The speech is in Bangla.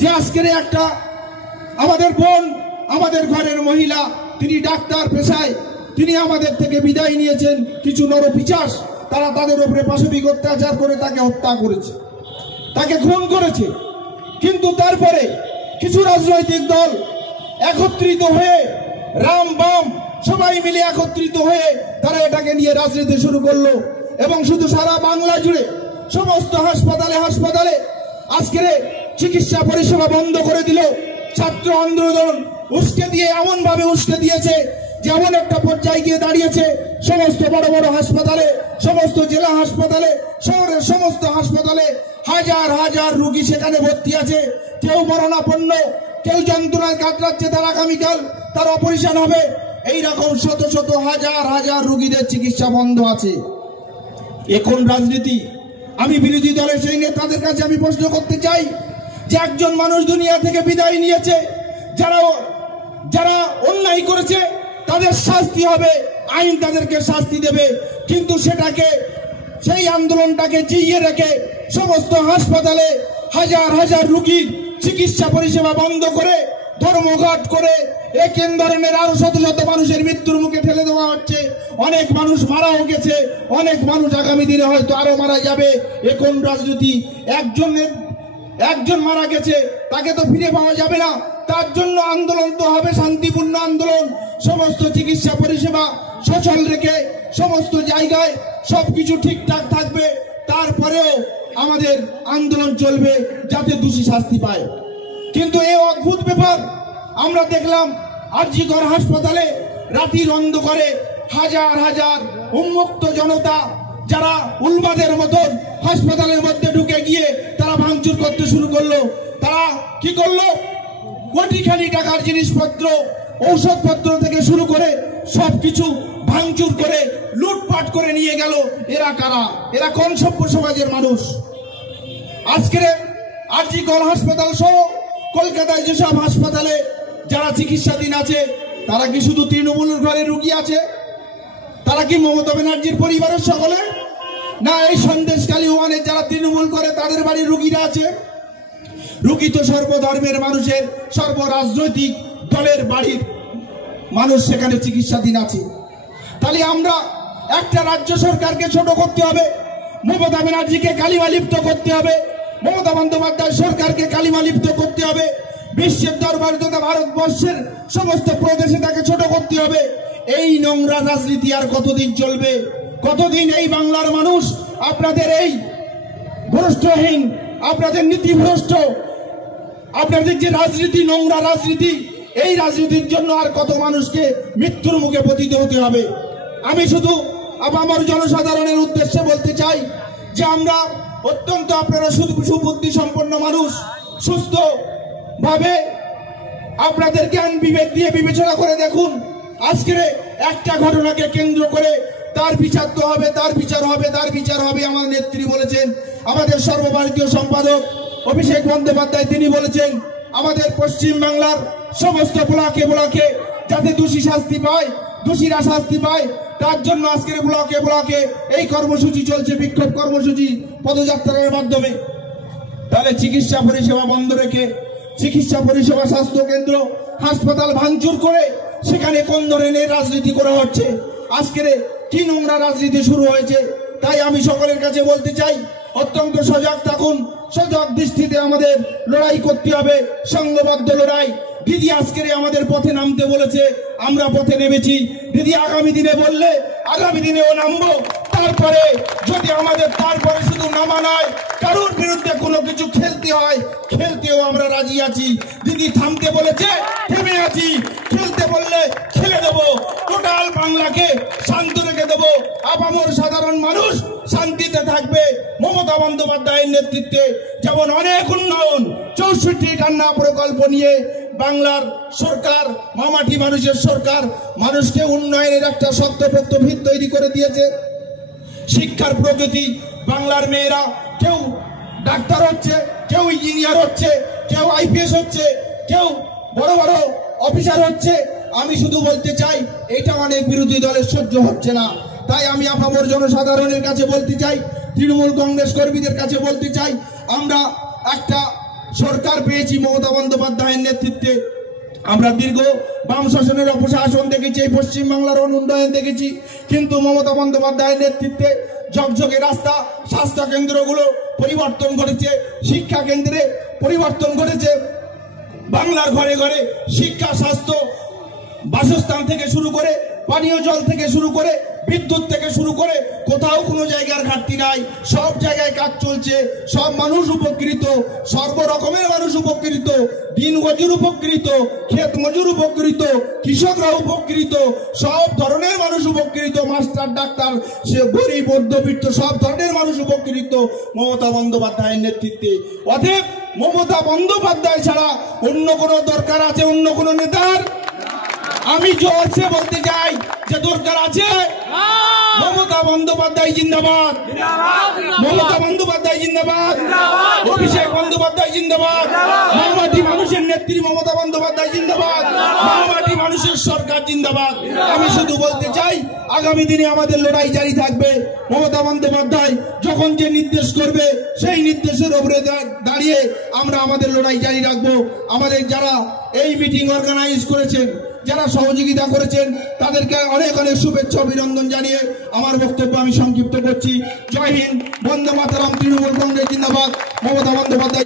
যে আজকের একটা আমাদের বোন, আমাদের ঘরের মহিলা, তিনি ডাক্তার পেশায়, তিনি আমাদের থেকে বিদায় নিয়েছেন। কিছু নরপিশাচ তারা তাদের উপরে পাশবিক অত্যাচার করে তাকে হত্যা করেছে, তাকে খুন করেছে। কিন্তু তারপরে কিছু রাজনৈতিক দল একত্রিত হয়ে, রাম বাম সবাই মিলে একত্রিত হয়ে তারা এটাকে নিয়ে রাজনীতি শুরু করলো এবং শুধু সারা বাংলা জুড়ে সমস্ত হাসপাতালে হাসপাতালে আজকের চিকিৎসা পরিষেবা বন্ধ করে দিল। ছাত্র আন্দোলন উস্কে দিয়ে এমন ভাবে উস্কে দিয়েছে, যেমন একটা পর্যায়ে গিয়ে দাঁড়িয়েছে সমস্ত বড় বড় হাসপাতালে, সমস্ত জেলা হাসপাতালে, শহরের সমস্ত হাসপাতালে হাজার হাজার রোগী সেখানে ভর্তি আছে। কেউ মরণাপন্ন, কেউ যন্ত্রণায় কাতরাচ্ছে, তার আগামীকাল তার অপারেশন হবে। এইরকম শত শত হাজার হাজার রোগীদের চিকিৎসা বন্ধ আছে। এখন রাজনীতি, আমি বিরোধী দলের সেই নেতাদের কাছে আমি প্রশ্ন করতে চাই যে একজন মানুষ দুনিয়া থেকে বিদায় নিয়েছে, যারা অন্যায় করেছে তাদের শাস্তি হবে, আইন তাদেরকে শাস্তি দেবে। কিন্তু সেই আন্দোলনটাকে জিইয়ে রেখে সমস্ত হাসপাতালে হাজার হাজার রোগীর চিকিৎসা পরিষেবা বন্ধ করে, ধর্মঘট করে এক ধরনের আরো শত শত মানুষের মৃত্যুর মুখে ঠেলে দেওয়া হচ্ছে। অনেক মানুষ মারাও গেছে, অনেক মানুষ আগামী দিনে হয়তো আরো মারা যাবে। এখন রাজনীতি, একজন মারা গেছে, তাকে তো ফিরে পাওয়া যাবে না, তার জন্য আন্দোলন তো হবে শান্তিপূর্ণ আন্দোলন। সমস্ত চিকিৎসা পরিষেবা সচল রেখে সমস্ত জায়গায় সবকিছু ঠিকঠাক থাকবে, তারপরেও আমাদের আন্দোলন চলবে যাতে দোষী শাস্তি পায়। কিন্তু এই অদ্ভুত ব্যাপার আমরা দেখলাম আর.জি. কর হাসপাতালে রাতের অন্ধকারে হাজার হাজার উন্মুক্ত জনতা, যারা উলবাদের মতন হাসপাতালের মধ্যে ঢুকে গিয়ে তারা ভাঙচুর করতে শুরু করলো। তারা কি করলো? কোটিখানি টাকার জিনিসপত্র, ঔষধপত্র থেকে শুরু করে সবকিছু ভাঙচুর করে লুটপাট করে নিয়ে গেল। এরা কারা? এরা কোন সভ্য সমাজের মানুষ? আজকের আর.জি. কর হাসপাতাল সহ কলকাতায় যেসব হাসপাতালে যারা চিকিৎসাধীন আছে, তারা কি শুধু তৃণমূল ঘরের রোগী আছে? তারা কি মমতা ব্যানার্জির পরিবারের সকলে? না, এই সন্দেশখালী ওয়ানে যারা তৃণমূল করে তাদের বাড়ির রোগীরা আছে? রোগী তো সর্বধর্মের মানুষের, সর্বরাজনৈতিক দলের বাড়ির মানুষ সেখানে চিকিৎসাধীন আছে। তাহলে আমরা একটা রাজ্য সরকারকে ছোট করতে হবে, মমতা ব্যানার্জিকে কালিমালিপ্ত করতে হবে, মমতা বন্দ্যোপাধ্যায় সরকারকে কালিমালিপ্ত করতে হবে, বিশ্বের দরবারে তথা ভারতবর্ষের সমস্ত প্রদেশে তাকে ছোট করতে হবে। এই নোংরা রাজনীতি আর কতদিন চলবে? কতদিন এই বাংলার মানুষ আপনাদের এই ভ্রষ্টহীন, আপনাদের নীতিভ্রষ্ট, আপনাদের যে রাজনীতি, নোংরা রাজনীতি, এই রাজনীতির জন্য আর কত মানুষকে মৃত্যুর মুখে পতিত হতে হবে? আমি শুধু আমার জনসাধারণের উদ্দেশ্যে বলতে চাই যে আমরা অত্যন্ত, আপনারা সুবুদ্ধি সম্পন্ন মানুষ, সুস্থ ভাবে আপনাদের জ্ঞান বিবেক দিয়ে বিবেচনা করে দেখুন। আজকের একটা ঘটনাকে কেন্দ্র করে তার বিচার তো হবে, তার বিচার হবে, তার বিচার হবে। আমার নেত্রী বলেছেন, আমাদের সর্বভারতীয় সম্পাদক অভিষেক বন্দ্যোপাধ্যায় তিনি বলেছেন, আমাদের পশ্চিম বাংলার সমস্ত ব্লকে ব্লকে যাতে দোষী শাস্তি পায়, দোষীরা শাস্তি পায়, তার জন্য আজকের ব্লকে ব্লকে এই কর্মসূচি চলছে, বিক্ষোভ কর্মসূচি পদযাত্রার মাধ্যমে। তাহলে চিকিৎসা পরিষেবা বন্ধ রেখে, চিকিৎসা পরিষেবা, স্বাস্থ্য কেন্দ্র, হাসপাতাল ভাঙচুর করে সেখানে কোন ধরনের রাজনীতি করা হচ্ছে? আজকের কি নোংরা রাজনীতি শুরু হয়েছে? তাই আমি সকলের কাছে বলতে চাই, অত্যন্ত সজাগ থাকুন, সজাগ দৃষ্টিতে আমাদের লড়াই করতে হবে, সংঘবদ্ধ লড়াই। দিদি আজকের আমাদের পথে নামতে বলেছে, আমরা পথে নেমেছি। দিদি আগামী দিনে বললে আগামী দিনেও নামবো। তারপরে যদি আমাদের তারপরে শুধু নামা নয়, কারোর বিরুদ্ধে কোনো কিছু খেলতে হয়, খেলতেও আমরা রাজি আছি। দিদি থামতে বলেছে, থেমে আছি। খেলতে বললে খেলে দেবো, টোটাল বাংলাকে শান্ত রেখে দেবো। আপামর সাধারণ মানুষ শান্তিতে থাকবে। মমতা বন্দ্যোপাধ্যায়ের নেতৃত্বে যেমন অনেক উন্নয়ন, 64 কান্না প্রকল্প নিয়ে বাংলার সরকার, মামাটি মানুষের সরকার, মানুষকে উন্নয়নের একটা শক্তপোক্ত ভিত তৈরি করে দিয়েছে। শিক্ষার প্রগতি, বাংলার মেয়েরা কেউ ডাক্তার হচ্ছে, কেউ ইঞ্জিনিয়ার হচ্ছে, কেউ আইপিএস হচ্ছে, কেউ বড় বড় অফিসার হচ্ছে। আমি শুধু বলতে চাই, এটা অনেক বিরোধী দলের সহ্য হচ্ছে না। তাই আমি আপামর জনসাধারণের কাছে বলতে চাই, তৃণমূল কংগ্রেস কর্মীদের কাছে বলতে চাই, আমরা একটা সরকার পেয়েছি মমতা বন্দ্যোপাধ্যায়ের নেতৃত্বে। আমরা দীর্ঘ বাম শাসনের অপশাসন দেখেছি, এই পশ্চিমবাংলার অনুন্নয়ন দেখেছি, কিন্তু মমতা বন্দ্যোপাধ্যায়ের নেতৃত্বে ঝকঝকে রাস্তা, স্বাস্থ্য কেন্দ্রগুলো পরিবর্তন ঘটেছে, শিক্ষা কেন্দ্রে পরিবর্তন ঘটেছে, বাংলার ঘরে ঘরে শিক্ষা, স্বাস্থ্য, বাসস্থান থেকে শুরু করে পানীয় জল থেকে শুরু করে বিদ্যুৎ থেকে শুরু করে কোথাও কোনো জায়গার ঘাটতি নাই। সব জায়গায় কাজ চলছে, সব মানুষ উপকৃত, সর্বরকমের মানুষ উপকৃত, দিন মজুর উপকৃত, ক্ষেত মজুর উপকৃত, কৃষকরা উপকৃত, সব ধরনের মানুষ উপকৃত, মাস্টার, ডাক্তার, সে গরিব, মধ্যবিত্ত, সব ধরনের মানুষ উপকৃত মমতা বন্দ্যোপাধ্যায়ের নেতৃত্বে। অতএব মমতা বন্দ্যোপাধ্যায় ছাড়া অন্য কোনো দরকার আছে অন্য কোনো নেতার? আমি জোরসে বলতে চাই যে দরকার আছে। মমতা বন্দ্যোপাধ্যায় জিন্দাবাদ, মমতা বন্দ্যোপাধ্যায় জিন্দাবাদ, অভিষেক বন্দ্যোপাধ্যায় জিন্দাবাদ, মামাটি মানুষের নেত্রী মমতা বন্দ্যোপাধ্যায় জিন্দাবাদ, মামাটি মানুষের সরকার জিন্দাবাদ। আমি শুধু বলতে চাই আগামী দিনে আমাদের লড়াই জারি থাকবে। মমতা বন্দ্যোপাধ্যায় যখন যে নির্দেশ করবে সেই নির্দেশের উপরে দাঁড়িয়ে আমরা আমাদের লড়াই জারি রাখবো। আমাদের যারা এই মিটিং অর্গানাইজ করেছেন, যারা সহযোগিতা করেছেন, তাদেরকে অনেক অনেক শুভেচ্ছা অভিনন্দন জানিয়ে আমার বক্তব্য আমি সংক্ষিপ্ত করছি। জয় হিন্দ, বন্দে মাতরম, তৃণমূল কংগ্রেস জিন্দাবাদ, মমতা বন্দ্যোপাধ্যায়।